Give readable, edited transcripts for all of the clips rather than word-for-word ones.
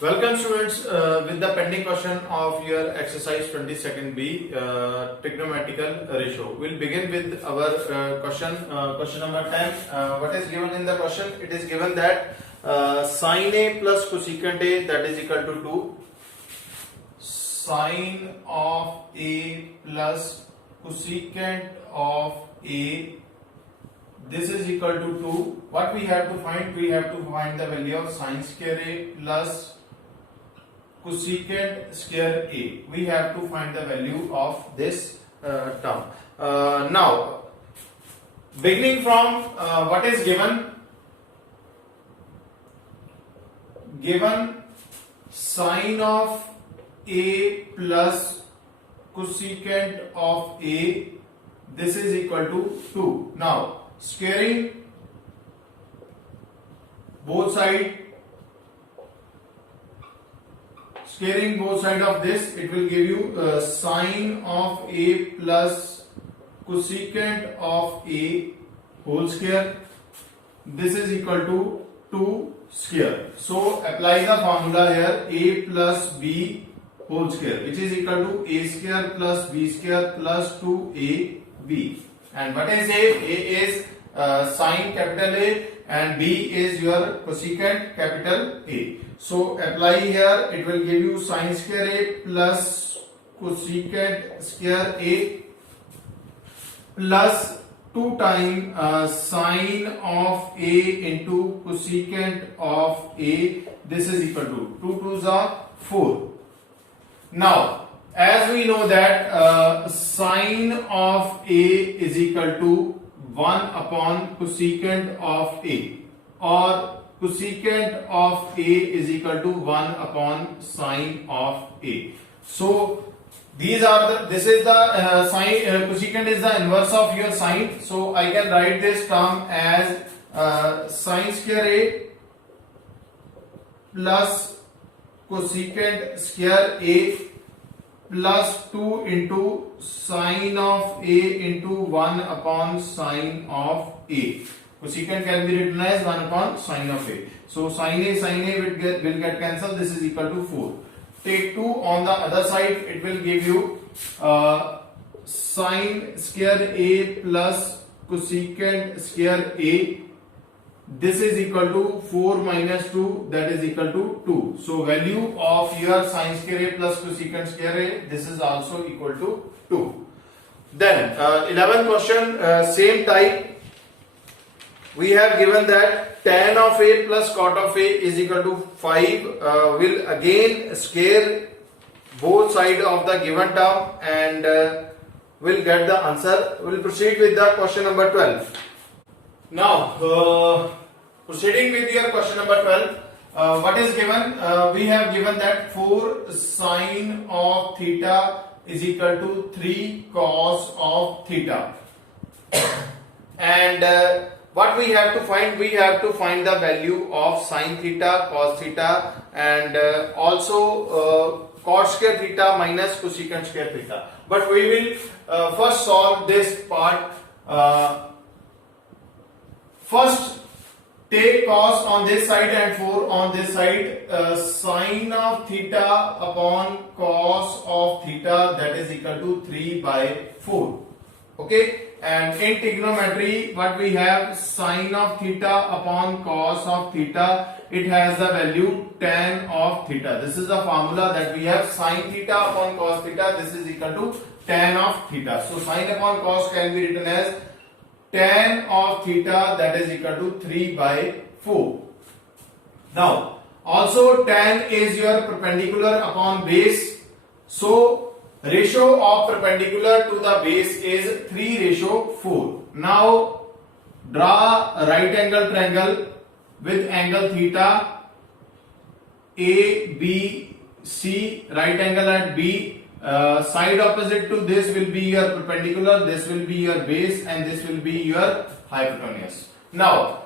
Welcome students with the pending question of your exercise 22nd B trigonometrical ratio. We'll begin with our question number 10. What is given in the question? It is given that sine A plus cosecant A that is equal to 2. Sine of A plus cosecant of A, this is equal to 2. What we have to find? We have to find the value of sine square A plus cosecant square A. We have to find the value of this term. Now, beginning from what is given sine of A plus cosecant of A, this is equal to 2. Now, squaring both sides of this, it will give you sine of A plus cosecant of A whole square. This is equal to 2 square. So apply the formula here, A plus B whole square, which is equal to A square plus B square plus 2AB. And what is A? A is sine capital A and B is your cosecant capital A. So apply here, it will give you sine square A plus cosecant square A plus 2 times sine of A into cosecant of A. This is equal to 2 2s are 4. Now, as we know that sine of A is equal to 1 upon cosecant of A, or cosecant of A is equal to 1 upon sine of A. So these are this is the sine, cosecant is the inverse of your sine. So I can write this term as sine square A plus cosecant square A plus 2 into sine of A into 1 upon sine of A. Cosecant can be written as 1 upon sine of A. So sine A will get cancelled. This is equal to 4. Take 2 on the other side. It will give you sine square A plus cosecant square A. This is equal to 4 minus 2, that is equal to 2. So value of your sine square A plus cosecant square A, this is also equal to 2. Then 11th question, same type. We have given that tan of A plus cot of A is equal to 5. Will again square both sides of the given term and will get the answer. We will proceed with the question number 12. Now, proceeding with your question number 12, what is given? We have given that 4 sine of theta is equal to 3 cos of theta. And what we have to find? We have to find the value of sine theta, cos theta, and also cos square theta minus cosecant square theta. But we will first solve this part. First, take cos on this side and 4 on this side. Sine of theta upon cos of theta, that is equal to 3 by 4. Okay. And in trigonometry, what we have, sine of theta upon cos of theta, it has the value tan of theta. This is the formula that we have. Sine theta upon cos theta, this is equal to tan of theta. So sine upon cos can be written as tan of theta, that is equal to 3 by 4. Now, also tan is your perpendicular upon base. So ratio of perpendicular to the base is 3:4. Now, draw a right angle triangle with angle theta ABC, right angle at B. Side opposite to this will be your perpendicular, this will be your base, and this will be your hypotenuse. Now,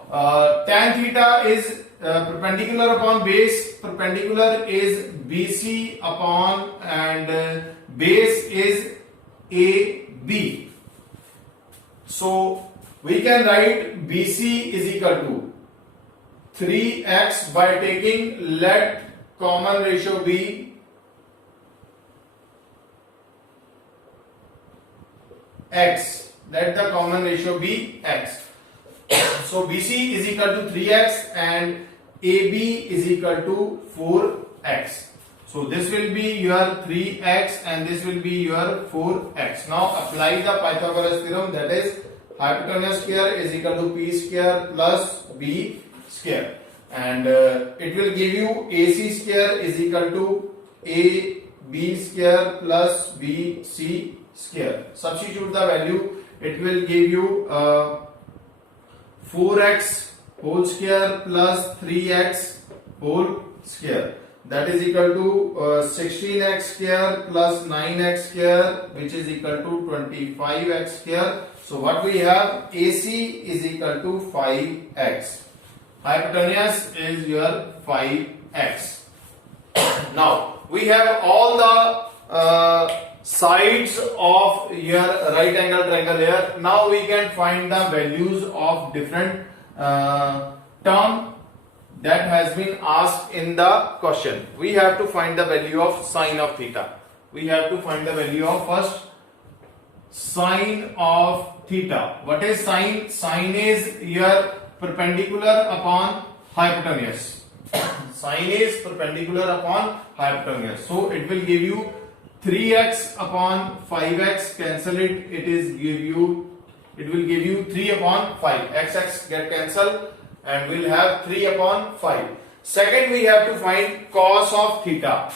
tan theta is perpendicular upon base, perpendicular is BC upon, and base is AB. So we can write BC is equal to 3x by taking let common ratio be x. Let the common ratio be x. So BC is equal to 3x and AB is equal to 4x. So this will be your 3x and this will be your 4x. Now apply the Pythagoras theorem, that is hypotenuse square is equal to p square plus b square, and it will give you AC square is equal to AB square plus BC square. Substitute the value, it will give you 4x whole square plus 3x whole square, that is equal to 16x square plus 9x square, which is equal to 25x square. So what we have, AC is equal to 5x, hypotenuse is your 5x. Now we have all the sides of your right angle triangle here. Now we can find the values of different term that has been asked in the question. We have to find the value of sine of theta. We have to find the value of first sine of theta. What is sine? Sine is your perpendicular upon hypotenuse. Sine is perpendicular upon hypotenuse. So it will give you 3x upon 5x. Cancel it. It will give you 3 upon 5. X get cancelled and we'll have 3 upon 5. Second, we have to find cos of theta.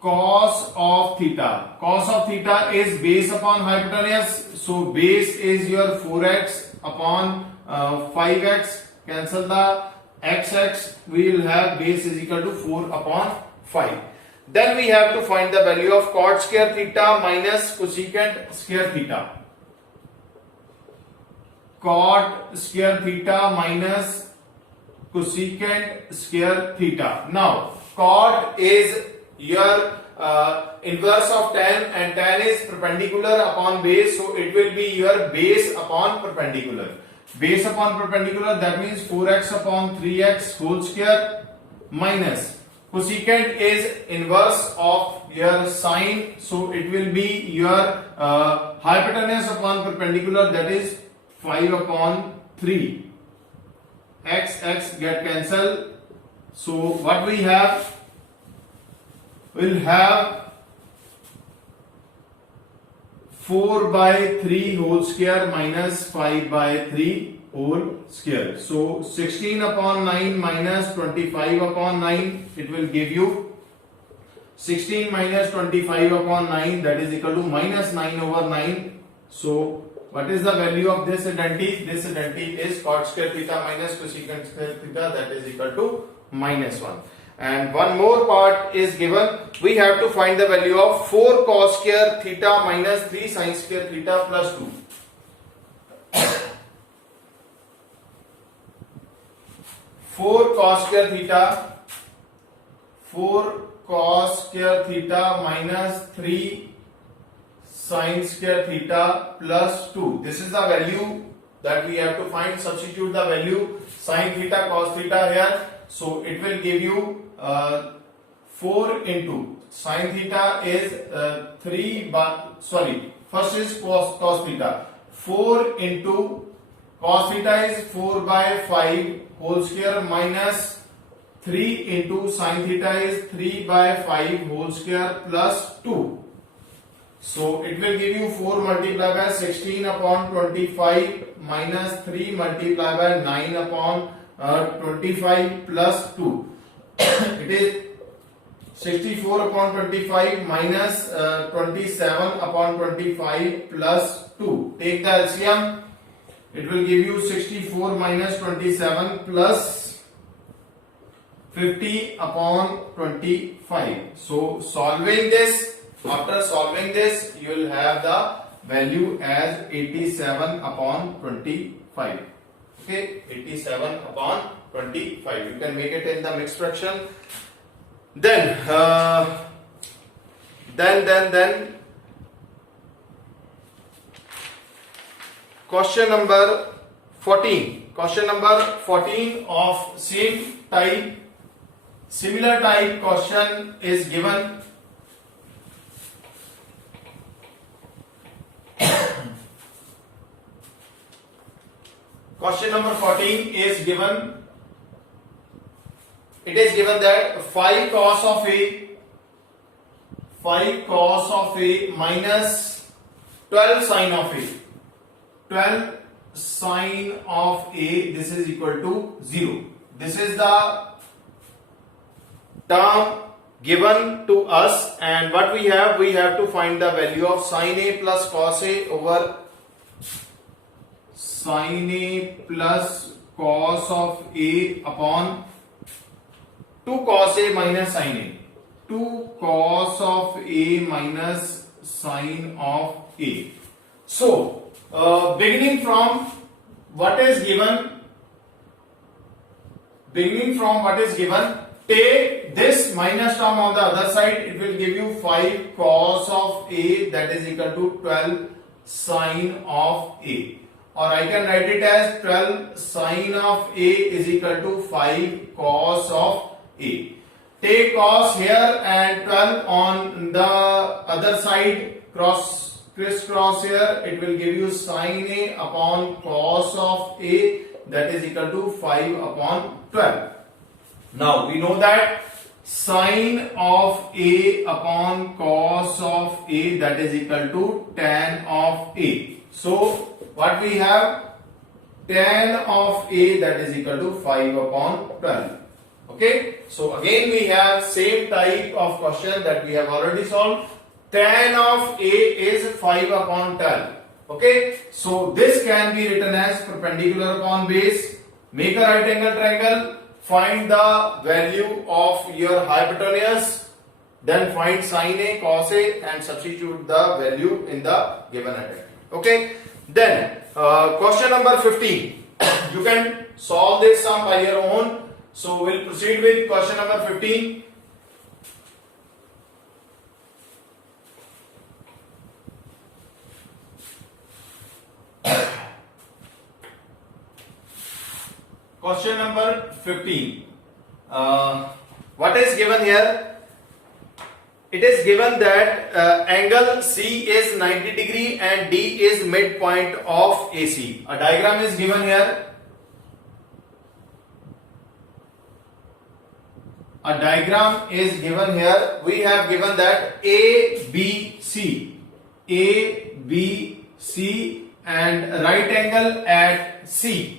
Cos of theta. Cos of theta is base upon hypotenuse. So base is your 4x upon 5x. Cancel the x. We will have base is equal to 4 upon 5. Then we have to find the value of cot square theta minus cosecant square theta. Cot square theta minus cosecant square theta. Now cot is your inverse of tan, and tan is perpendicular upon base, so it will be your base upon perpendicular. Base upon perpendicular, that means 4x upon 3x whole square minus cosecant is inverse of your sine, so it will be your hypotenuse upon perpendicular, that is 5 upon 3. X get cancelled. So what we have? We'll have 4 by 3 whole square minus 5 by 3 whole square. So 16 upon 9 minus 25 upon 9, it will give you 16 minus 25 upon 9, that is equal to minus 9 over 9. So what is the value of this identity? This identity is cot square theta minus cosecant square theta, that is equal to minus 1. And one more part is given. We have to find the value of 4 cos square theta minus 3 sin square theta plus 2. 4 cos square theta, 4 cos square theta minus 3 sin square theta plus 2. This is the value that we have to find. Substitute the value sin theta cos theta here. So it will give you 4 into sin theta is 3 by, sorry, first is cos theta. 4 into cos theta is 4 by 5 whole square minus 3 into sin theta is 3 by 5 whole square plus 2. So it will give you 4 multiplied by 16 upon 25 minus 3 multiplied by 9 upon 25 plus 2. It is 64 upon 25 minus 27 upon 25 plus 2. Take the LCM. It will give you 64 minus 27 plus 50 upon 25. So solving this, after solving this, you will have the value as 87 upon 25. Okay, 87 upon 25. You can make it in the mixed fraction. Then question number 14. Question number 14 of same type question is given. Question number 14 is given. It is given that 5 cos of A minus 12 sin of A. 12 sin of A, this is equal to 0. This is the term given to us, and what we have to find the value of sin A plus cos A over sin A plus cos of A upon 2 cos A minus sin A. 2 cos of A minus sin of A. So, beginning from what is given, take this minus term on the other side, it will give you 5 cos of A, that is equal to 12 sin of A. Or I can write it as 12 sin of A is equal to 5 cos of A. Take cos here and 12 on the other side, crisscross here, it will give you sin A upon cos of A, that is equal to 5 upon 12. Now we know that sin of A upon cos of A, that is equal to tan of A. So what we have, tan of A, that is equal to 5 upon 12. Okay, so again we have same type of question that we have already solved. Tan of A is 5 upon 12. Okay, so this can be written as perpendicular upon base. Make a right angle triangle, find the value of your hypotenuse, then find sin A, cos A, and substitute the value in the given attachment. Okay, then question number 15. You can solve this sum by your own. So we'll proceed with question number 15. Question number 15. What is given here? It is given that angle C is 90 degree and D is midpoint of AC. A diagram is given here. A diagram is given here. We have given that ABC and right angle at C.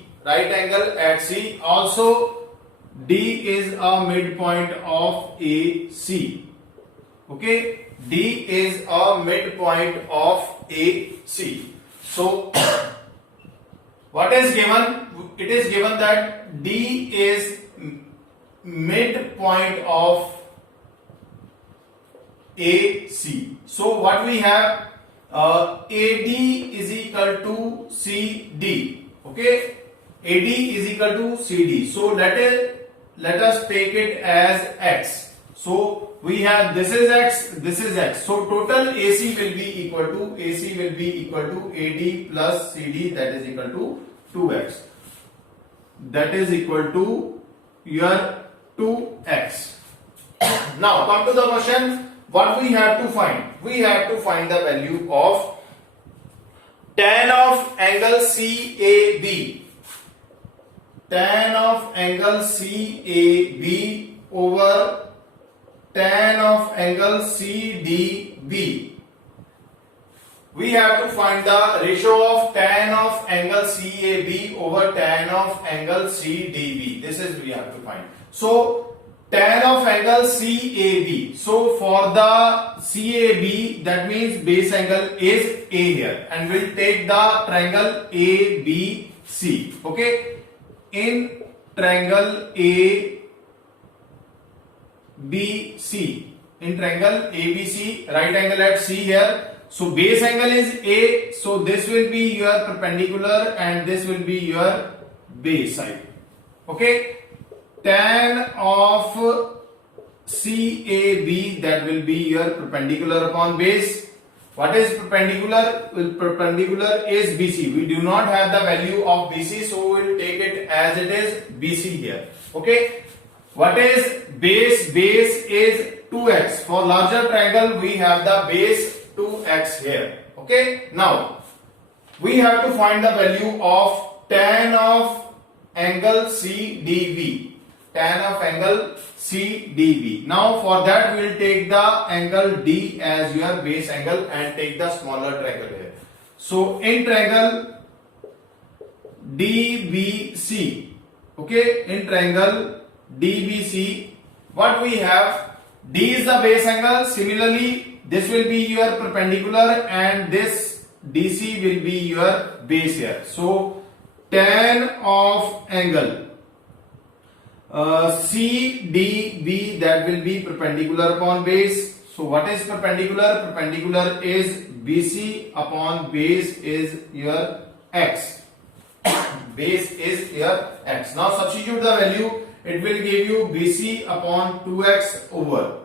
Also D is a midpoint of AC. Okay, D is a midpoint of AC. So what is given? It is given that D is midpoint of AC. So what we have, AD is equal to CD. Okay, AD is equal to CD. So let us take it as X. So we have, this is X, this is X. So total AC will be equal to AD plus CD, that is equal to 2X. That is equal to your 2X. Now come to the question. What we have to find? We have to find the value of tan of angle CAB. Tan of angle CAB over tan of angle CDB. We have to find the ratio of tan of angle CAB over tan of angle CDB. This is we have to find. So tan of angle CAB. So for the CAB, that means base angle is A here, and we'll take the triangle ABC. Okay, in triangle ABC, right angle at C here. So base angle is A, so this will be your perpendicular and this will be your base side. Okay, tan of CAB, that will be your perpendicular upon base. What is perpendicular? Well, perpendicular is BC. We do not have the value of BC, so we will take it as it is, BC here. Okay, What is base? Base is 2x. For larger triangle, we have the base 2x here. Okay. Now, we have to find the value of tan of angle CDV. Tan of angle CDV. Now, for that, we will take the angle D as your base angle and take the smaller triangle here. So, in triangle DBC, okay, in triangle DBC, what we have, D is the base angle. Similarly, this will be your perpendicular and this DC will be your base here. So, tan of angle CDB, that will be perpendicular upon base. So, what is perpendicular? Perpendicular is BC upon base is your X. Base is your X. Now, substitute the value. It will give you BC upon 2x over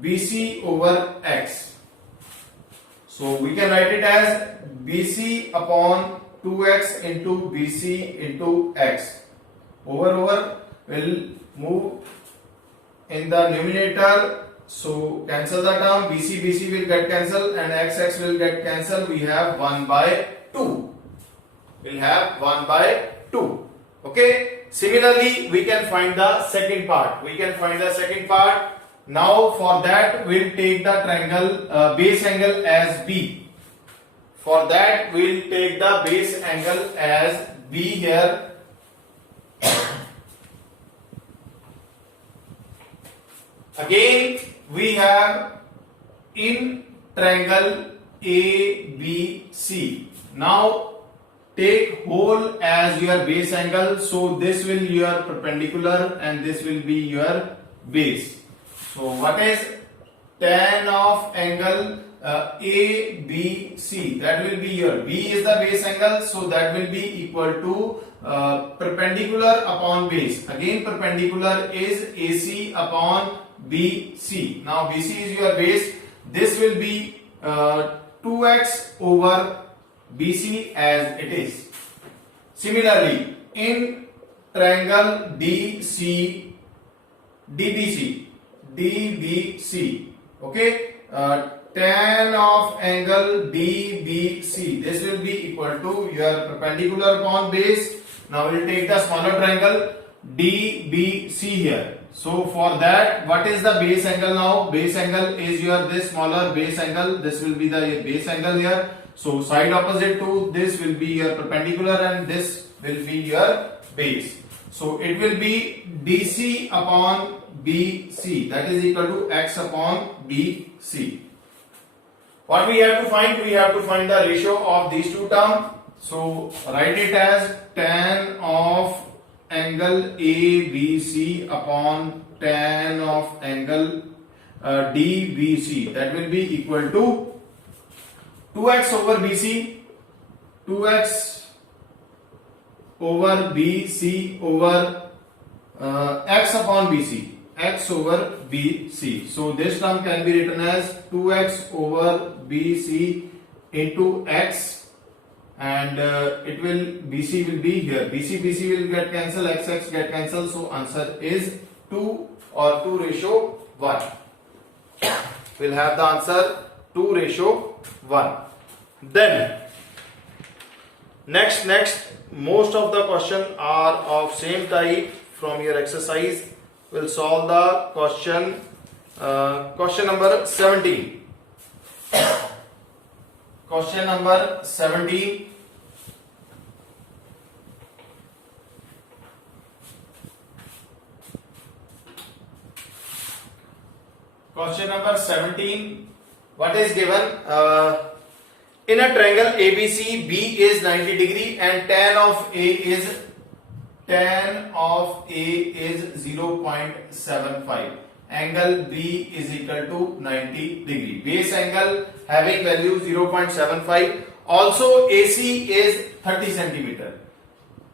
BC over X. So we can write it as BC upon 2x into BC into X. Over will move in the numerator. So cancel the term. BC will get cancelled and X will get cancelled. We have 1 by 2. We'll have 1 by 2. Okay. Similarly, we can find the second part. Now, for that, we'll take the triangle base angle as B. For that, we'll take the base angle as B here. Again, we have in triangle ABC. Now, take whole as your base angle. So this will be your perpendicular and this will be your base. So what is tan of angle ABC? That will be your B is the base angle. So that will be equal to perpendicular upon base. Again, perpendicular is AC upon BC. Now BC is your base. This will be 2x over BC as it is. Similarly, in triangle DBC, okay, tan of angle DBC, this will be equal to your perpendicular upon base. Now we will take the smaller triangle DBC here. So for that, what is the base angle now? Base angle is your this smaller base angle. This will be the base angle here. So side opposite to this will be your perpendicular and this will be your base. So it will be DC upon BC, that is equal to X upon BC. What we have to find? We have to find the ratio of these two terms. So write it as tan of angle ABC upon tan of angle DBC. That will be equal to 2x over BC, 2x over BC over x upon BC, x over BC. So this term can be written as 2x over BC into x, and it will BC will be here. BC will get cancelled, x get cancelled. So answer is 2 or 2 ratio 1. We'll have the answer 2 ratio 1. Then next most of the question are of same type from your exercise. We'll solve the question number 17. Question number 17. Question number 17. What is given? In a triangle ABC, B is 90 degree and tan of A is 0.75. Angle B is equal to 90 degree. Base angle having value 0.75. Also AC is 30 centimeter.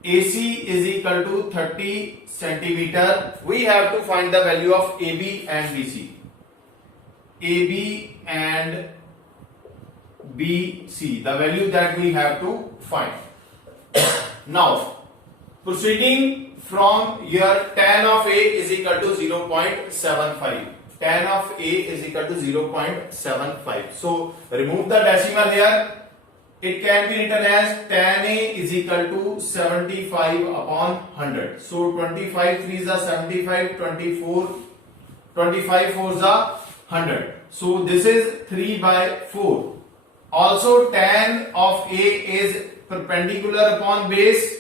AC is equal to 30 centimeter. We have to find the value of AB and BC. AB and BC, the value that we have to find. Now, Proceeding from here, tan of A is equal to 0.75. Tan of A is equal to 0.75. So remove the decimal here. It can be written as tan A is equal to 75 upon 100. So 25 3s are 75, 25 4s are 100. So this is 3 by 4. Also tan of A is perpendicular upon base.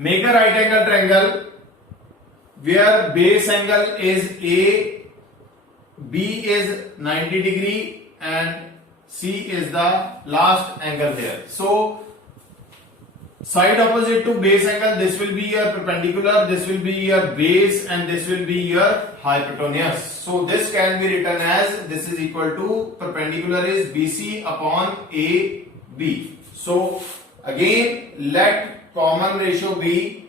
Make a right angle triangle where base angle is A, B is 90 degree and C is the last angle here. So side opposite to base angle, this will be your perpendicular, this will be your base and this will be your hypotenuse. So this can be written as, this is equal to, perpendicular is BC upon AB. So again let common ratio be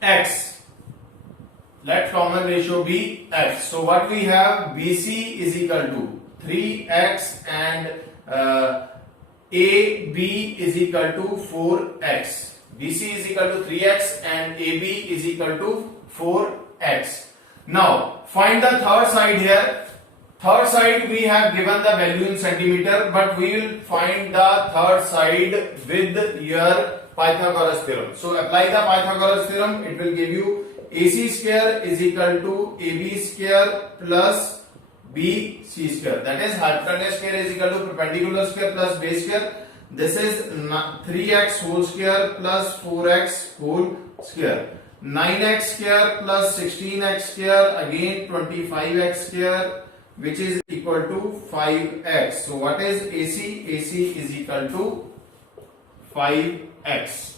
x. Let common ratio be x. So what we have, BC is equal to 3x and AB is equal to 4x. BC is equal to 3x and AB is equal to 4x. Now find the third side here. Third side we have given the value in centimeter, but we will find the third side with your Pythagoras theorem. So apply the Pythagoras theorem. It will give you AC square is equal to AB square plus BC square. That is hypotenuse square is equal to perpendicular square plus base square. This is 3x whole square plus 4x whole square. 9x square plus 16x square, again 25x square, which is equal to 5x. So what is AC? AC is equal to 5x.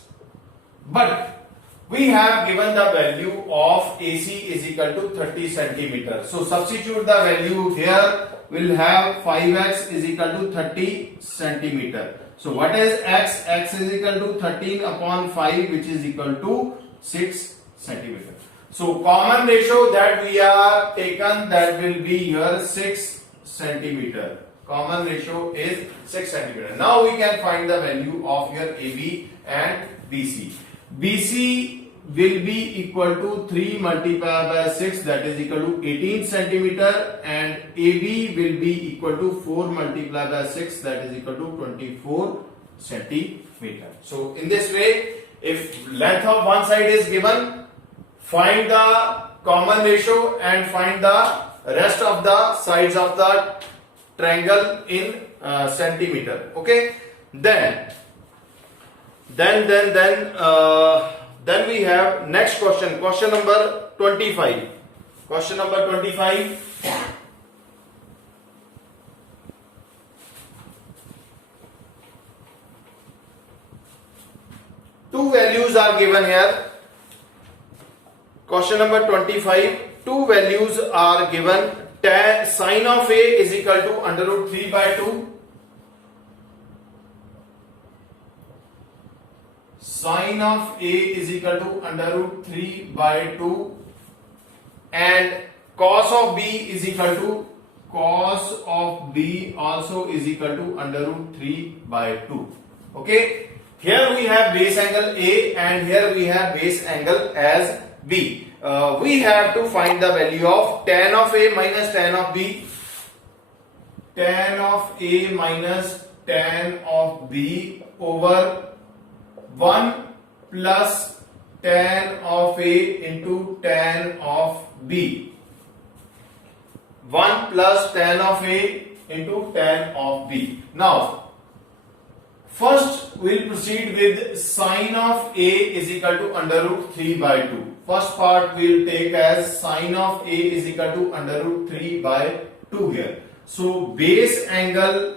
But we have given the value of AC is equal to 30 centimeters. So substitute the value here. We'll have 5x is equal to 30 centimeter. So what is x? X is equal to 13 upon 5, which is equal to 6 centimeter. So common ratio that we are taken, that will be your 6 centimeter. Common ratio is 6 centimeter. Now we can find the value of your AB and BC. BC will be equal to 3 multiplied by 6, that is equal to 18 centimeter, and AB will be equal to 4 multiplied by 6, that is equal to 24 centimeter. So in this way, if length of one side is given, find the common ratio and find the rest of the sides of the triangle in centimeter. Okay. Then we have next question. Question number 25. Question number 25. Two values are given here. Question number 25. Two values are given. Tan sine of A is equal to under root 3 by 2. Sine of A is equal to under root 3 by 2. And cos of B is equal to, cos of B also is equal to under root 3 by 2. Okay. Here we have base angle A and here we have base angle as B. We have to find the value of tan of A minus tan of B. Tan of A minus tan of B over 1 plus tan of A into tan of B. 1 plus tan of A into tan of B. Now, first we'll proceed with sine of A is equal to under root 3 by 2. First part we'll take as sine of A is equal to under root 3 by 2 here. So base angle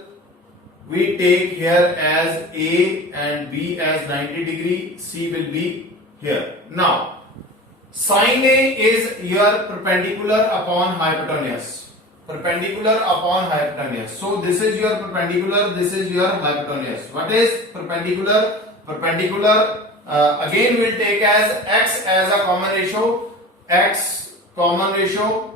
we take here as A and B as 90 degree, C will be here. Now, sine A is your perpendicular upon hypotenuse. Perpendicular upon hypotenuse. So this is your perpendicular, this is your hypotenuse. What is perpendicular? Perpendicular again we'll take as x as a common ratio. X common ratio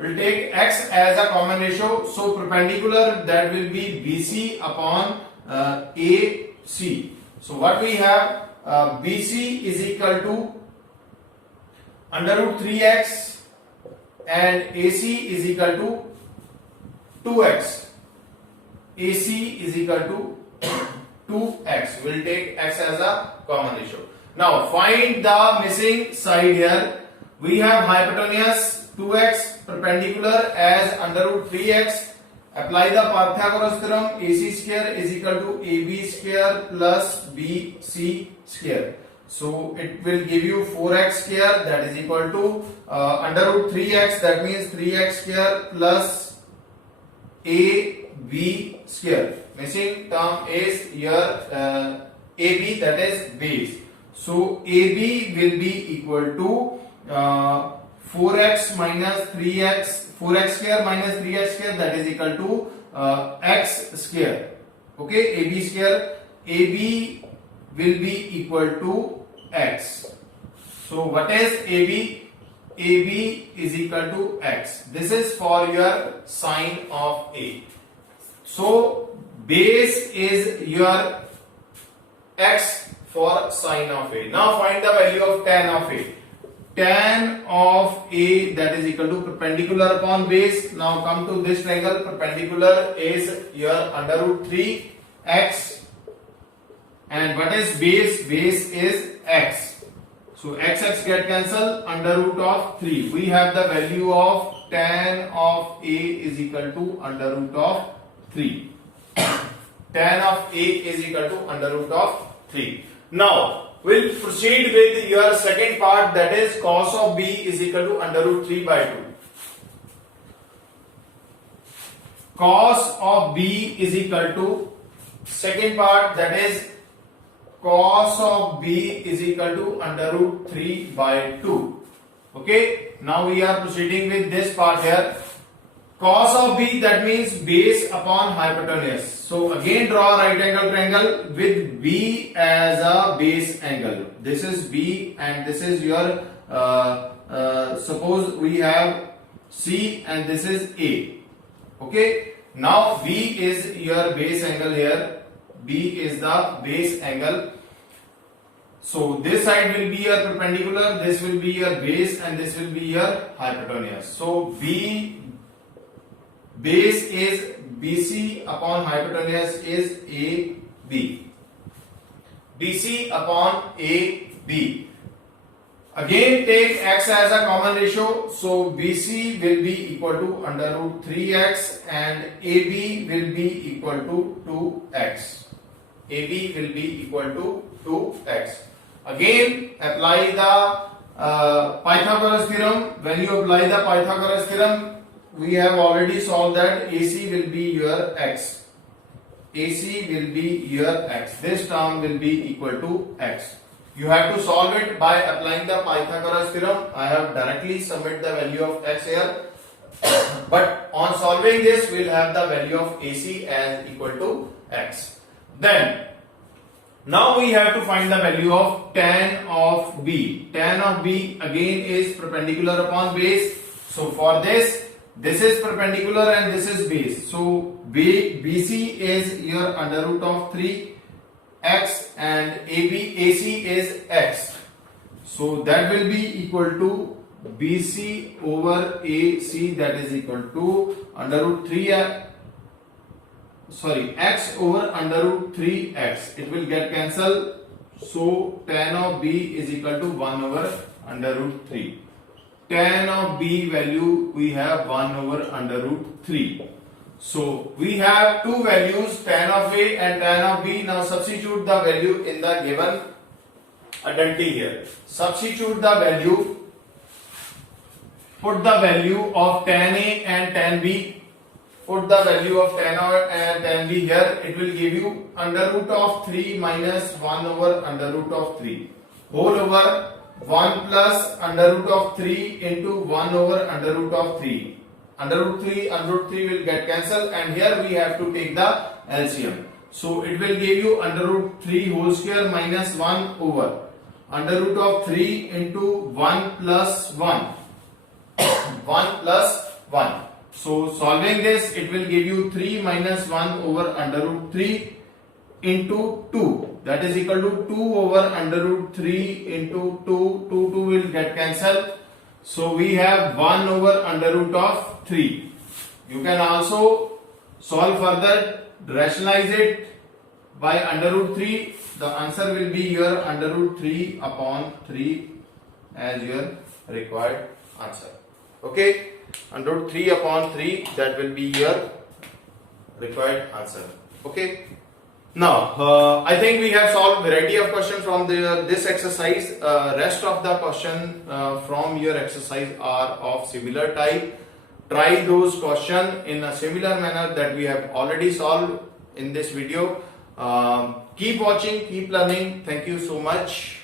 we'll take x as a common ratio. So perpendicular, that will be BC upon AC. So what we have, BC is equal to under root 3x and AC is equal to 2x. AC is equal to 2x. We'll take x as a common ratio. Now find the missing side here. We have hypotenuse 2x perpendicular as under root 3x. Apply the Pythagoras theorem. AC square is equal to AB square plus BC square. So it will give you 4x square, that is equal to under root 3x, that means 3x square plus AB square. Missing term is your AB, that is base. So AB will be equal to 4x minus 3x, 4x square minus 3x square, that is equal to x square. Okay, AB square. AB will be equal to x. So what is AB? AB is equal to x. This is for your sine of A. So base is your x for sine of A. Now find the value of tan of A. Tan of A, that is equal to perpendicular upon base. Now come to this triangle. Perpendicular is your under root 3x. And what is base? Base is x. So x get cancelled, under root of 3. We have the value of tan of A is equal to under root of 3. Tan of A is equal to under root of 3. Now we'll proceed with your second part, that is cos of B is equal to under root 3 by 2. Cos of B is equal to second part, that is cos of B is equal to under root 3 by 2. Okay, now we are proceeding with this part here. Cos of B, that means base upon hypotenuse. So again draw a right angle triangle with B as a base angle. This is B and this is your suppose we have C and this is A. Okay, now B is your base angle here. B is the base angle. So this side will be your perpendicular, this will be your base and this will be your hypotenuse. So B base is BC upon hypotenuse is AB. BC upon AB. Again take x as a common ratio. So BC will be equal to under root 3x and AB will be equal to 2x. AB will be equal to 2x. Again apply the Pythagoras theorem. When you apply the Pythagoras theorem, we have already solved that AC will be your x. AC will be your x. This term will be equal to x. You have to solve it by applying the Pythagoras theorem. I have directly submit the value of x here. But on solving this, we will have the value of AC as equal to x. Then, now we have to find the value of tan of B. Tan of B again is perpendicular upon base. So for this is perpendicular and this is base. So BC is your under root of 3x and AC is x. So that will be equal to BC over AC, that is equal to under root 3 x over under root 3x. It will get cancelled. So tan of B is equal to 1 over under root 3. Tan of B value we have 1 over under root 3. So we have two values, tan of A and tan of B. Now substitute the value in the given identity here. Substitute the value. Put the value of tan A and tan B. Put the value of tan A and tan B here. It will give you under root of 3 minus 1 over under root of 3 whole over 1 plus under root of 3 into 1 over under root of 3. Under root 3 will get cancelled and here we have to take the LCM. So it will give you under root 3 whole square minus 1 over under root of 3 into 1 plus 1. 1 plus 1. So solving this, it will give you 3 minus 1 over under root 3 into 2. That is equal to 2 over under root 3 into 2. 2 will get cancelled. So we have 1 over under root of 3. You can also solve further, rationalize it by under root 3. The answer will be your under root 3 upon 3 as your required answer. Okay, under root 3 upon 3, that will be your required answer. Okay. Now, I think we have solved variety of questions from this exercise. Rest of the question from your exercise are of similar type. Try those questions in a similar manner that we have already solved in this video. Keep watching, keep learning. Thank you so much.